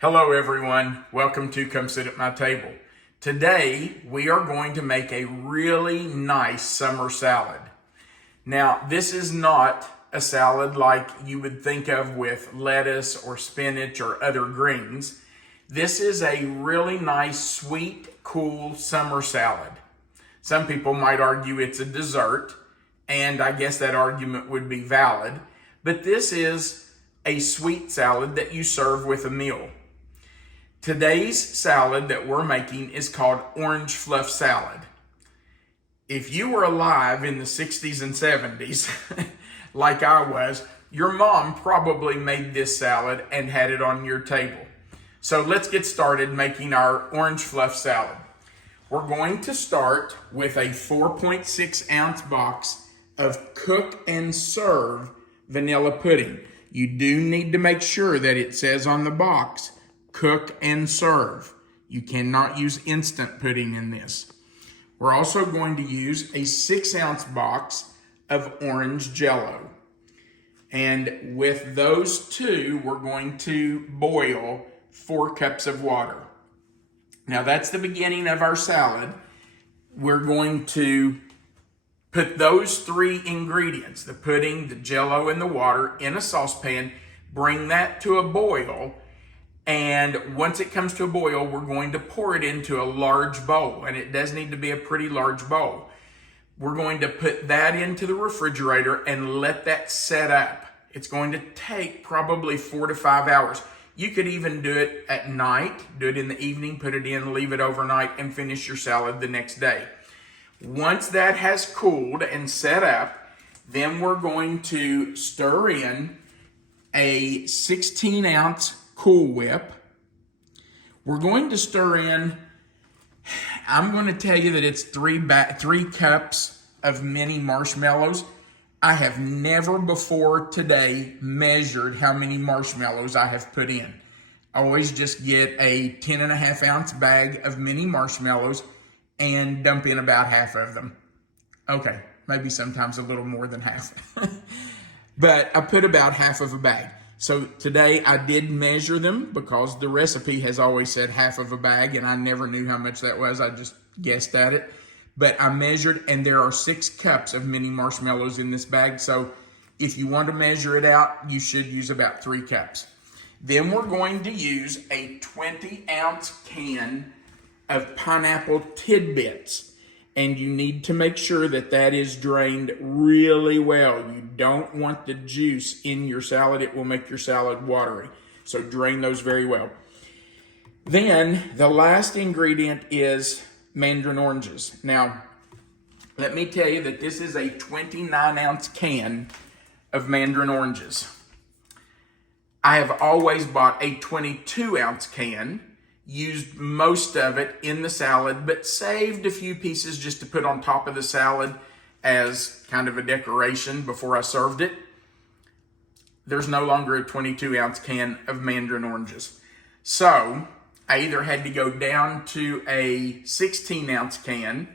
Hello everyone, welcome to Come Sit at My Table. Today we are going to make a really nice summer salad. Now this is not a salad like you would think of with lettuce or spinach or other greens. This is a really nice, sweet, cool summer salad. Some people might argue it's a dessert, and I guess that argument would be valid, but this is a sweet salad that you serve with a meal. Today's salad that we're making is called Orange Fluff salad. If you were alive in the 60s and 70s, like I was, your mom probably made this salad and had it on your table. So let's get started making our Orange Fluff salad. We're going to start with a 4.6 ounce box of cook and serve vanilla pudding. You do need to make sure that it says on the box, cook and serve. You cannot use instant pudding in this. We're also going to use a 6 ounce box of Orange Jello. And with those two, we're going to boil 4 cups of water. Now that's the beginning of our salad. We're going to put those 3 ingredients, the pudding, the Jell-O, and the water, in a saucepan, bring that to a boil. And once it comes to a boil, we're going to pour it into a large bowl. And it does need to be a pretty large bowl. We're going to put that into the refrigerator and let that set up. It's going to take probably 4 to 5 hours. You could even do it at night, do it in the evening, put it in, leave it overnight, and finish your salad the next day. Once that has cooled and set up, then we're going to stir in a 16 ounce Cool Whip. We're going to stir in, I'm going to tell you that it's 3 cups of mini marshmallows. I have never before today measured how many marshmallows I have put in. I always just get a 10.5 ounce bag of mini marshmallows and dump in about half of them. Okay, maybe sometimes a little more than half. But I put about half of a bag. So today I did measure them because the recipe has always said half of a bag and I never knew how much that was. I just guessed at it. But I measured and there are 6 cups of mini marshmallows in this bag. So if you want to measure it out, you should use about 3 cups. Then we're going to use a 20 ounce can of pineapple tidbits. And you need to make sure that that is drained really well. You don't want the juice in your salad. It will make your salad watery. So drain those very well. Then the last ingredient is Mandarin oranges. Now, let me tell you that this is a 29 ounce can of Mandarin oranges. I have always bought a 22 ounce can. Used most of it in the salad, but saved a few pieces just to put on top of the salad as kind of a decoration before I served it. There's no longer a 22 ounce can of Mandarin oranges. So I either had to go down to a 16 ounce can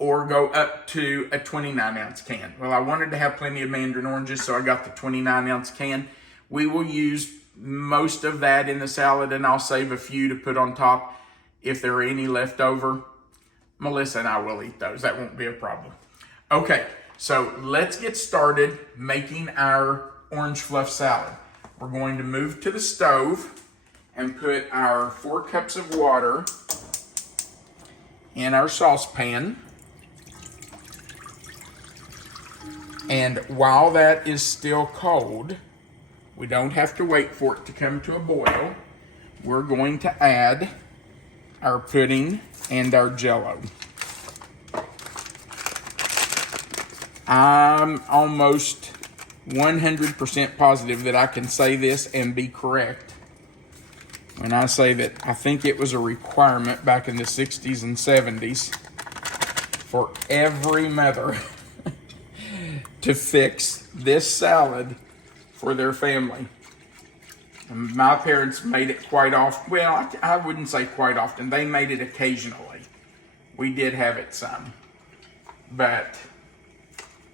or go up to a 29 ounce can. Well, I wanted to have plenty of Mandarin oranges, so I got the 29 ounce can. We will use most of that in the salad, and I'll save a few to put on top if there are any left over. Melissa and I will eat those. That won't be a problem. Okay, so let's get started making our Orange Fluff salad. We're going to move to the stove and put our 4 cups of water in our saucepan. And while that is still cold, we don't have to wait for it to come to a boil. We're going to add our pudding and our Jell-O. I'm almost 100% positive that I can say this and be correct when I say that I think it was a requirement back in the 60s and 70s for every mother to fix this salad for their family. And my parents made it quite often. Well, I wouldn't say quite often. They made it occasionally. We did have it some. But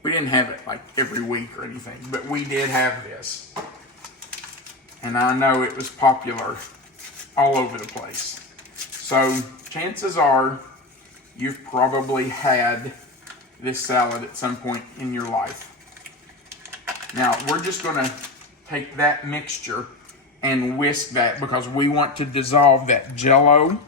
we didn't have it like every week or anything. But we did have this. And I know it was popular all over the place. So chances are you've probably had this salad at some point in your life. Now we're just gonna take that mixture and whisk that because we want to dissolve that Jell-O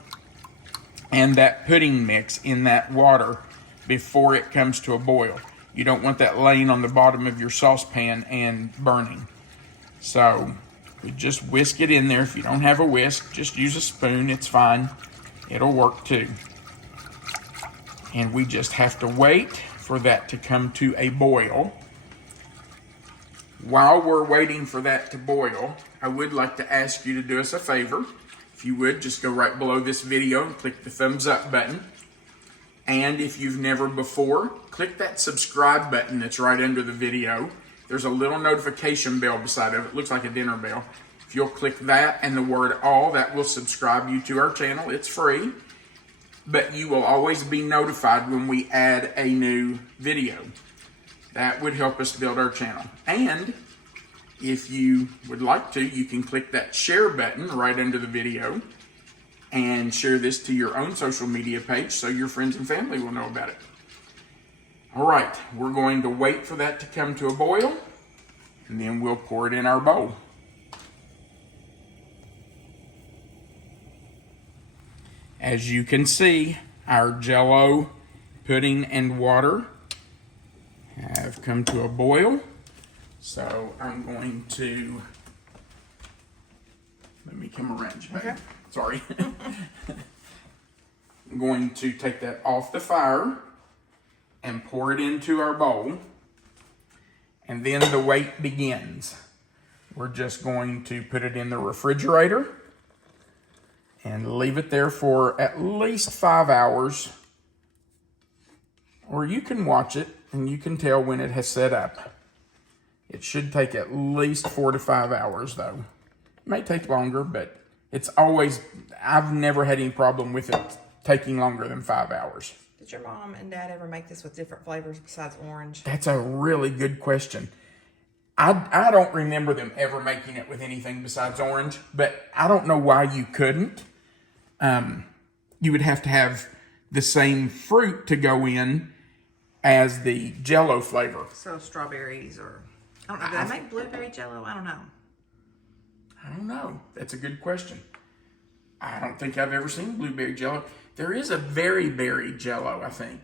and that pudding mix in that water before it comes to a boil. You don't want that laying on the bottom of your saucepan and burning. So we just whisk it in there. If you don't have a whisk, just use a spoon, it's fine. It'll work too. And we just have to wait for that to come to a boil. While we're waiting for that to boil, I would like to ask you to do us a favor. If you would, just go right below this video and click the thumbs up button. And if you've never before, click that subscribe button that's right under the video. There's a little notification bell beside it. It looks like a dinner bell. If you'll click that and the word all, that will subscribe you to our channel. It's free, but you will always be notified when we add a new video. That would help us build our channel. And if you would like to, you can click that share button right under the video and share this to your own social media page so your friends and family will know about it. All right, we're going to wait for that to come to a boil, and then we'll pour it in our bowl. As you can see, our Jell-O pudding and water have come to a boil. So I'm going to, let me come around you. Okay. Sorry. I'm going to take that off the fire and pour it into our bowl. And then the wait begins. We're just going to put it in the refrigerator and leave it there for at least 5 hours. Or you can watch it and you can tell when it has set up. It should take at least 4 to 5 hours though. It may take longer, but it's always, I've never had any problem with it taking longer than 5 hours. Did your mom and dad ever make this with different flavors besides orange? That's a really good question. I don't remember them ever making it with anything besides orange, but I don't know why you couldn't. You would have to have the same fruit to go in as the Jell-O flavor. So strawberries or, I don't know, did they make blueberry Jell-O? I don't know. I don't know. That's a good question. I don't think I've ever seen blueberry Jell-O. There is a very berry Jell-O, I think.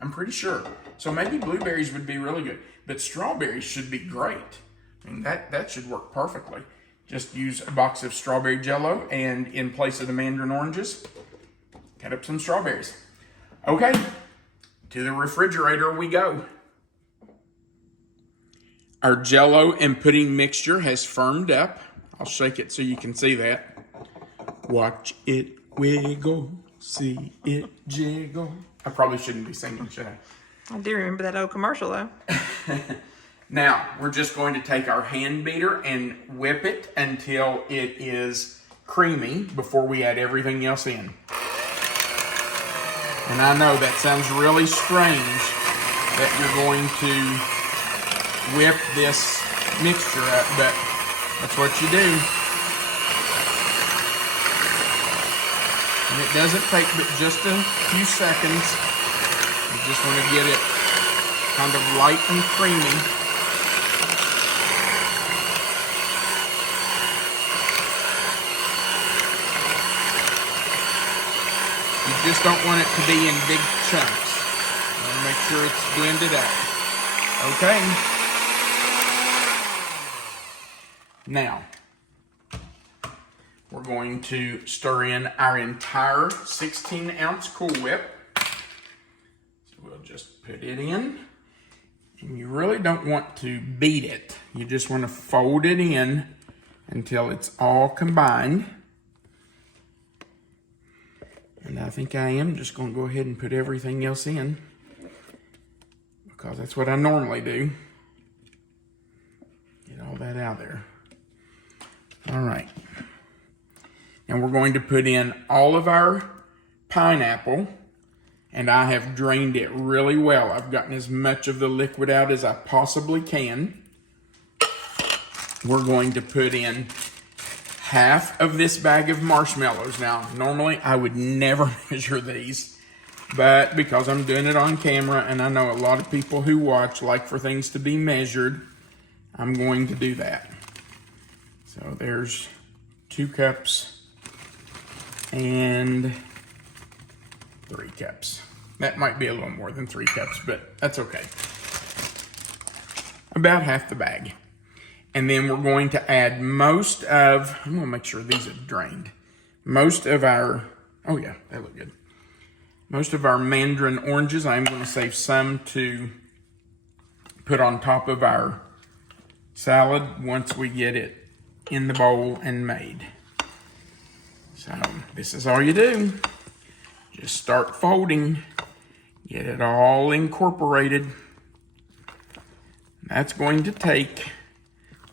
I'm pretty sure. So maybe blueberries would be really good, but strawberries should be great. I mean, that should work perfectly. Just use a box of strawberry Jell-O, and in place of the Mandarin oranges, cut up some strawberries. Okay, to the refrigerator we go. Our Jell-O and pudding mixture has firmed up. I'll shake it so you can see that. Watch it wiggle, see it jiggle. I probably shouldn't be singing, should I? I do remember that old commercial though. Now, we're just going to take our hand beater and whip it until it is creamy before we add everything else in. And I know that sounds really strange that you're going to whip this mixture up, but that's what you do. And it doesn't take but just a few seconds. You just want to get it kind of light and creamy. You just don't want it to be in big chunks. You want to make sure it's blended out. Okay. Now, we're going to stir in our entire 16-ounce Cool Whip. So we'll just put it in. And you really don't want to beat it. You just want to fold it in until it's all combined. And I think I am just going to go ahead and put everything else in, because that's what I normally do. Get all that out there. All right. And we're going to put in all of our pineapple, and I have drained it really well. I've gotten as much of the liquid out as I possibly can. We're going to put in half of this bag of marshmallows. Now, normally I would never measure these, but because I'm doing it on camera and I know a lot of people who watch like for things to be measured, I'm going to do that. So there's 2 cups and 3 cups. That might be a little more than 3 cups, but that's okay. About half the bag. And then we're going to add most of, I'm gonna make sure these are drained. Most of our, oh yeah, they look good. Most of our Mandarin oranges, I'm gonna save some to put on top of our salad once we get it in the bowl and made. So this is all you do. Just start folding, get it all incorporated. That's going to take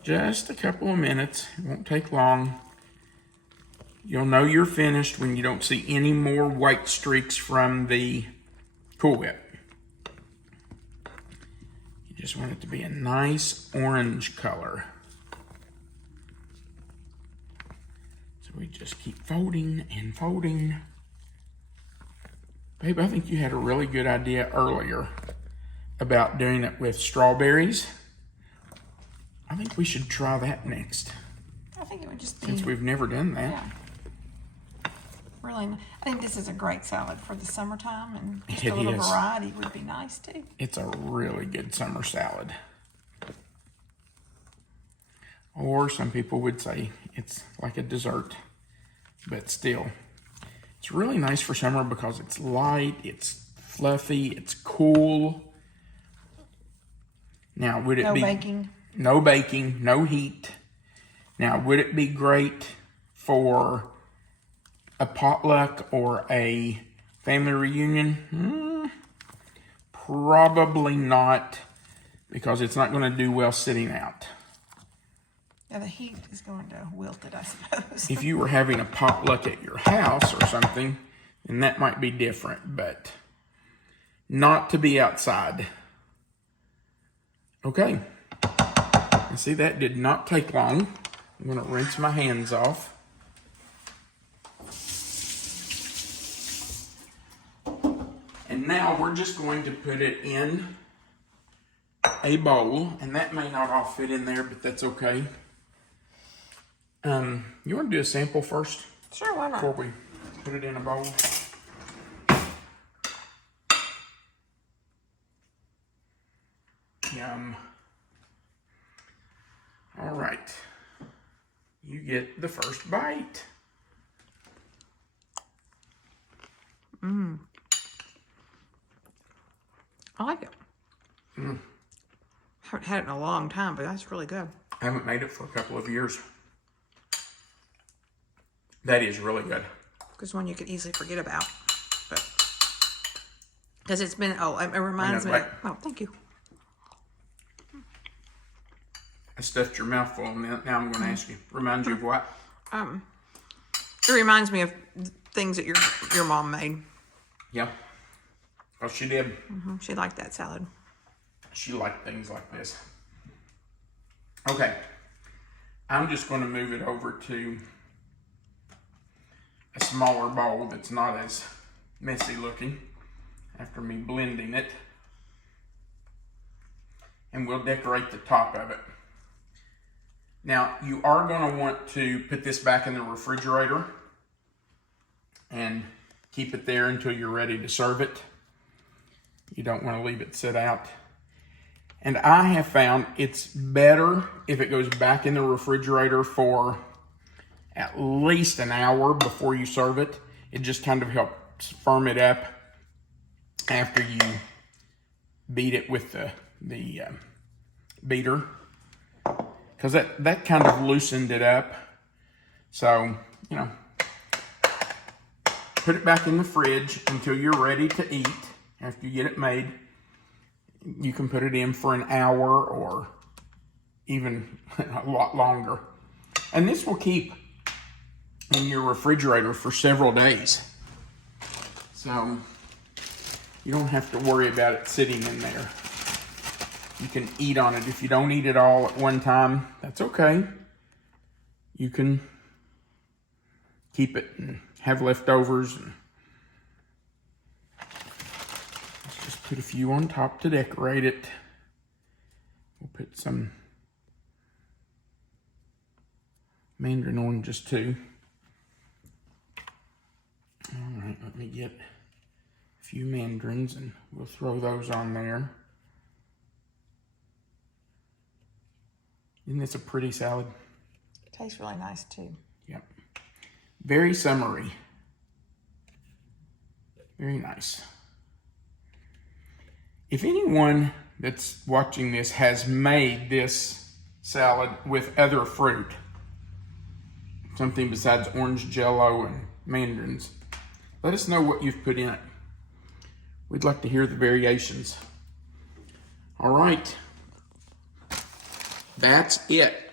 just a couple of minutes. It won't take long. You'll know you're finished when you don't see any more white streaks from the Cool Whip. You just want it to be a nice orange color. So we just keep folding and folding. Babe, I think you had a really good idea earlier about doing it with strawberries. I think we should try that next. I think it would just be... Since we've never done that. Yeah. Really, I think this is a great salad for the summertime, and just It a little is. variety would be nice too. It's a really good summer salad. Or some people would say it's like a dessert, but still. It's really nice for summer because it's light, it's fluffy, it's cool. Now, would it No be... baking. No baking, no heat. Now, would it be great for a potluck or a family reunion? Probably not, because it's not going to do well sitting out. Yeah, the heat is going to wilt it, I suppose. If you were having a potluck at your house or something, then that might be different, but not to be outside. Okay. And see, that did not take long. I'm going to rinse my hands off. And now we're just going to put it in a bowl, and that may not all fit in there, but that's okay. You want to do a sample first? Sure, why not? Before we put it in a bowl? Yum. All right. You get the first bite. I like it. Haven't had it in a long time, but that's really good. I haven't made it for a couple of years. That is really good. Because one you could easily forget about. But because it's been, it reminds me. right. Oh, thank you. I stuffed your mouth full, and now I'm going to ask you. Remind you of what? It reminds me of things that your mom made. Yeah. Oh, she did. She liked that salad. She liked things like this. Okay. I'm just going to move it over to a smaller bowl that's not as messy looking after me blending it. And we'll decorate the top of it. Now, you are going to want to put this back in the refrigerator and keep it there until you're ready to serve it. You don't want to leave it sit out. And I have found it's better if it goes back in the refrigerator for at least an hour before you serve it. It just kind of helps firm it up after you beat it with the beater. Because that kind of loosened it up. So, you know, put it back in the fridge until you're ready to eat. After you get it made, you can put it in for an hour or even a lot longer. And this will keep in your refrigerator for several days. So you don't have to worry about it sitting in there. You can eat on it. If you don't eat it all at one time, that's okay. You can keep it and have leftovers. And let's just put a few on top to decorate it. We'll put some Mandarin Oranges too. All right, let me get a few mandarins and we'll throw those on there. Isn't this a pretty salad? It tastes really nice too. Yep. Very summery. Very nice. If anyone that's watching this has made this salad with other fruit, something besides orange Jell-O and mandarins, let us know what you've put in it. We'd like to hear the variations. All right. That's it.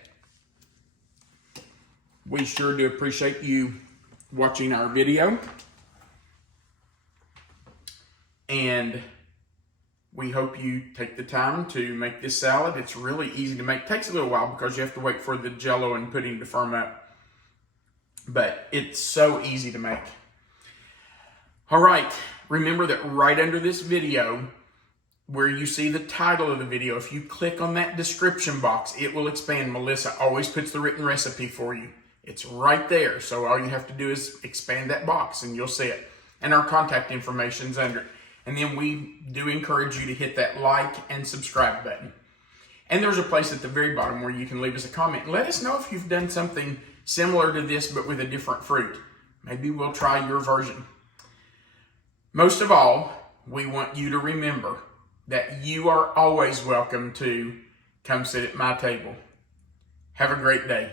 We sure do appreciate you watching our video. And we hope you take the time to make this salad. It's really easy to make. It takes a little while because you have to wait for the Jell-O and pudding to firm up. But it's so easy to make. All right. Remember that right under this video, where you see the title of the video, if you click on that description box, it will expand. Melissa always puts the written recipe for you. It's right there. So all you have to do is expand that box and you'll see it. And our contact information's under it. And then we do encourage you to hit that like and subscribe button. And there's a place at the very bottom where you can leave us a comment. And let us know if you've done something similar to this, but with a different fruit. Maybe we'll try your version. Most of all, we want you to remember that you are always welcome to come sit at my table. Have a great day.